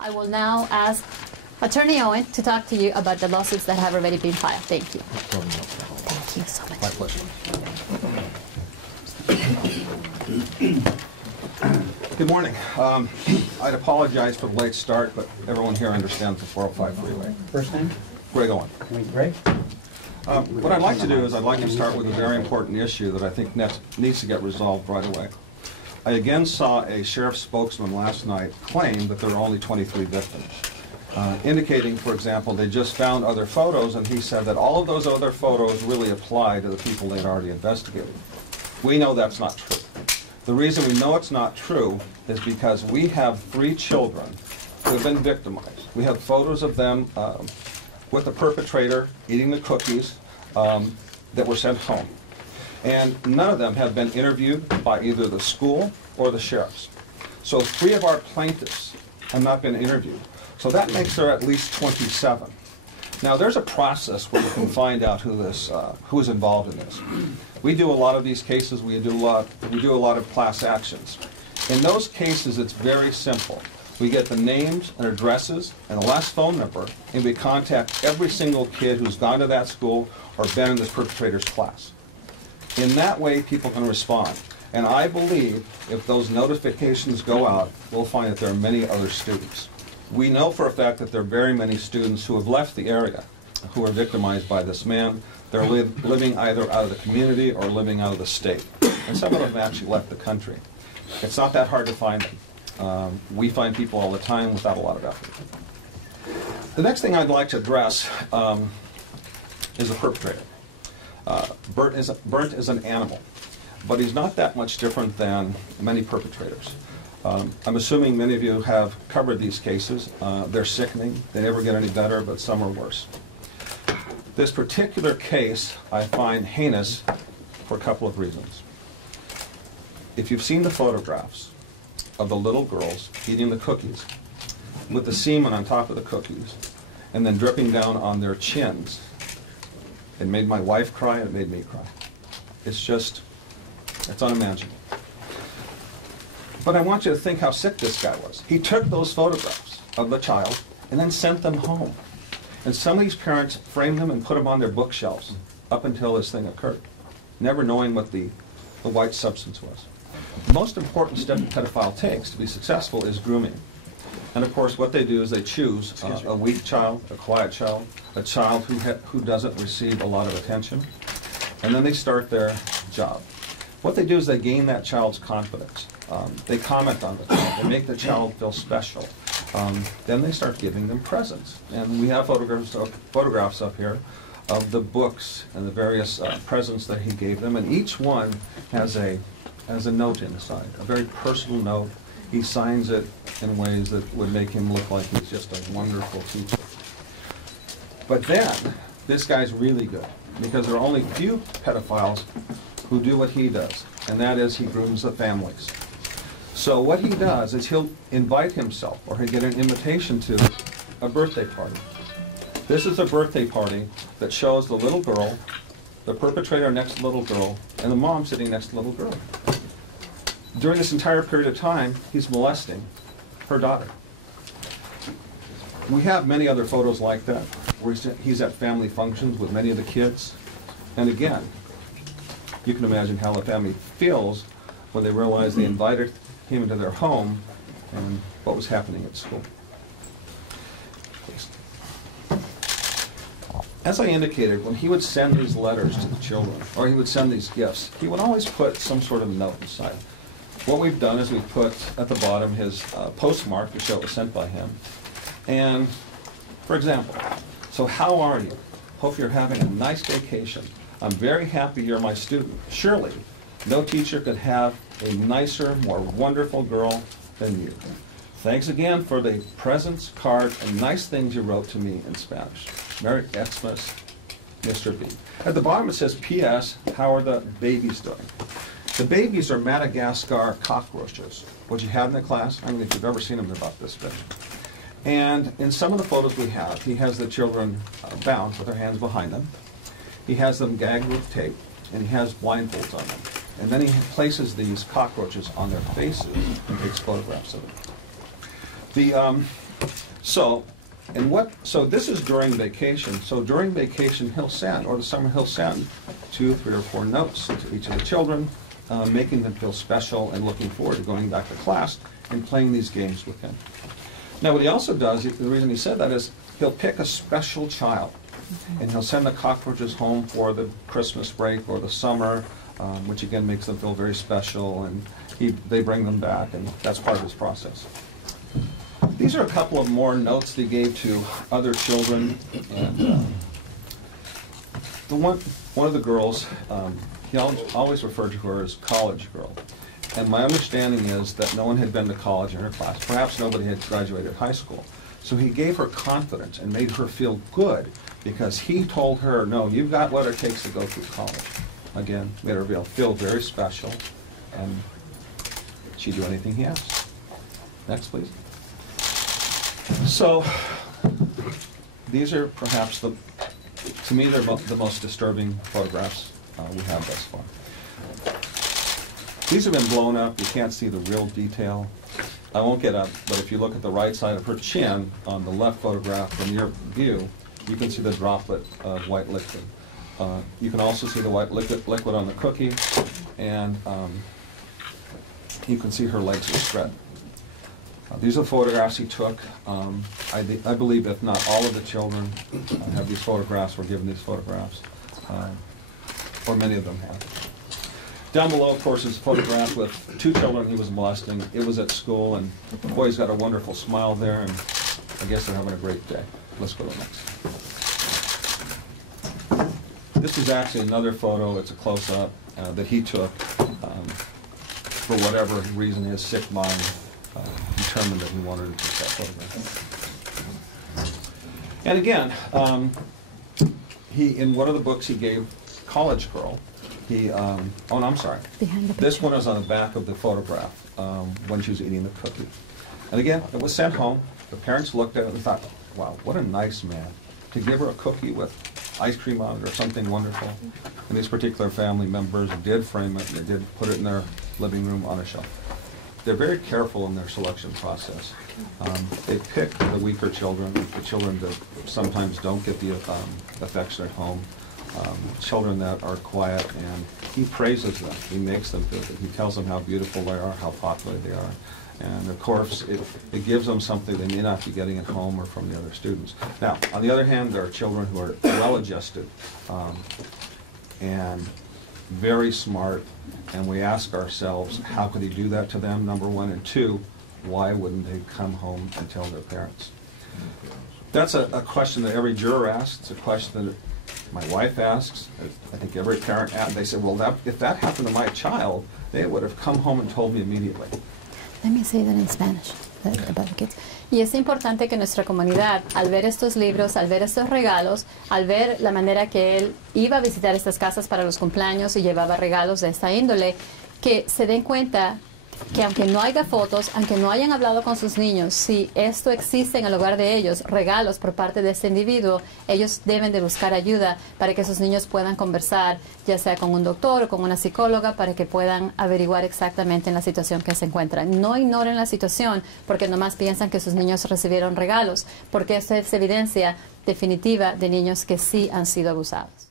I will now ask Attorney Owen to talk to you about the lawsuits that have already been filed. Thank you. Thank you so much. My pleasure. Good morning. I'd apologize for the late start, but everyone here understands the 405 freeway. First name? Greg Owens. Greg? What I'd like to do is I'd like to start with a very important issue that I think needs to get resolved right away. I again saw a sheriff's spokesman last night claim that there are only 23 victims, indicating, for example, they just found other photos, and he said that all of those other photos really apply to the people they'd already investigated. We know that's not true. The reason we know it's not true is because we have 3 children who have been victimized. We have photos of them with the perpetrator eating the cookies that were sent home. And none of them have been interviewed by either the school or the sheriffs. So 3 of our plaintiffs have not been interviewed. So that makes there at least 27. Now there's a process where you can find out who's involved in this. We do a lot of these cases. We do a lot of class actions. In those cases, it's very simple. We get the names and addresses and the last phone number, and we contact every single kid who's gone to that school or been in this perpetrator's class. In that way, people can respond. And I believe if those notifications go out, we'll find that there are many other students. We know for a fact that there are very many students who have left the area who are victimized by this man. They're living either out of the community or living out of the state. And some of them have actually left the country. It's not that hard to find them. We find people all the time without a lot of effort. The next thing I'd like to address is the perpetrator. Bert is an animal, but he's not that much different than many perpetrators. I'm assuming many of you have covered these cases. They're sickening. They never get any better, but some are worse. This particular case I find heinous for a couple of reasons. If you've seen the photographs of the little girls eating the cookies with the semen on top of the cookies and then dripping down on their chins, it made my wife cry and it made me cry. It's unimaginable. But I want you to think how sick this guy was. He took those photographs of the child and then sent them home. And some of these parents framed them and put them on their bookshelves up until this thing occurred, never knowing what the white substance was. The most important step a pedophile takes to be successful is grooming. And of course what they do is they choose a weak child, a quiet child, a child who doesn't receive a lot of attention, and then they start their job. What they do is they gain that child's confidence. They comment on the child. They make the child feel special. Then they start giving them presents. And we have photographs up here of the books and the various presents that he gave them. And each one has a note inside, a very personal note. He signs it in ways that would make him look like he's just a wonderful teacher. But then, this guy's really good, because there are only few pedophiles who do what he does, and that is he grooms the families. So what he does is he'll invite himself, or he'll get an invitation to a birthday party. This is a birthday party that shows the little girl, the perpetrator next to the little girl, and the mom sitting next to the little girl. During this entire period of time, he's molesting her daughter. We have many other photos like that, where he's at family functions with many of the kids. And again, you can imagine how the family feels when they realize they invited him into their home and what was happening at school. As I indicated, when he would send these letters to the children, or he would send these gifts, he would always put some sort of note inside. What we've done is we've put at the bottom his postmark to show it was sent by him. And, for example, so how are you? Hope you're having a nice vacation. I'm very happy you're my student. Surely, no teacher could have a nicer, more wonderful girl than you. Thanks again for the presents, cards, and nice things you wrote to me in Spanish. Merry Xmas, Mr. B. At the bottom it says, P.S., how are the babies doing? The babies are Madagascar cockroaches. What you have in the class? I mean, if you've ever seen them, they're about this big. And in some of the photos we have, he has the children bound with their hands behind them. He has them gagged with tape, and he has blindfolds on them. And then he places these cockroaches on their faces and takes photographs of them. So this is during vacation. So during vacation, he'll send, or the summer, he'll send 2, 3, or 4 notes to each of the children, making them feel special and looking forward to going back to class and playing these games with him. Now, what he also does, the reason he said that is he'll pick a special child, and he'll send the cockroaches home for the Christmas break or the summer, which again makes them feel very special, and they bring them back, and that's part of his process. These are a couple of more notes that he gave to other children, and one of the girls, he always referred to her as college girl. And my understanding is that no one had been to college in her class. Perhaps nobody had graduated high school. So he gave her confidence and made her feel good because he told her, no, you've got what it takes to go through college. Again, made her feel very special, and she'd do anything he asked. Next, please. So these are perhaps to me, they're the most disturbing photographs we have thus far. These have been blown up. You can't see the real detail. I won't get up, but if you look at the right side of her chin on the left photograph from your view, you can see the droplet of white liquid. You can also see the white liquid on the cookie, and you can see her legs are spread. These are the photographs he took. I believe if not all of the children have these photographs, were given these photographs, or many of them have. Down below, of course, is a photograph with 2 children he was molesting. It was at school, and the boy's got a wonderful smile there, and I guess they're having a great day. Let's go to the next. This is actually another photo. It's a close-up that he took. For whatever reason, his sick mind determined that he wanted to take that photograph. And again, in one of the books he gave College Girl, oh, no, I'm sorry. This one is on the back of the photograph when she was eating the cookie. And again, it was sent home. The parents looked at it and thought, wow, what a nice man. To give her a cookie with ice cream on it or something wonderful. And these particular family members did frame it, and they did put it in their living room on a shelf. They're very careful in their selection process. They pick the weaker children, the children that sometimes don't get the affection at home. Children that are quiet, and he praises them. He makes them feel good. He tells them how beautiful they are, how popular they are. And of course, it gives them something they may not be getting at home or from the other students. Now, on the other hand, there are children who are well-adjusted and very smart, and we ask ourselves, how could he do that to them, number one, and two, why wouldn't they come home and tell their parents? That's a question that every juror asks. It's a question that my wife asks. I think every parent asks. They say, well, if that happened to my child, they would have come home and told me immediately. Let me say that in Spanish about the kids. Y es importante que nuestra comunidad, al ver estos libros, al ver estos regalos, al ver la manera que él iba a visitar estas casas para los cumpleaños y llevaba regalos de esta índole, que se den cuenta que aunque no haya fotos, aunque no hayan hablado con sus niños, si esto existe en el hogar de ellos, regalos por parte de este individuo, ellos deben de buscar ayuda para que sus niños puedan conversar, ya sea con un doctor o con una psicóloga, para que puedan averiguar exactamente en la situación que se encuentran. No ignoren la situación porque nomás piensan que sus niños recibieron regalos, porque esto es evidencia definitiva de niños que sí han sido abusados.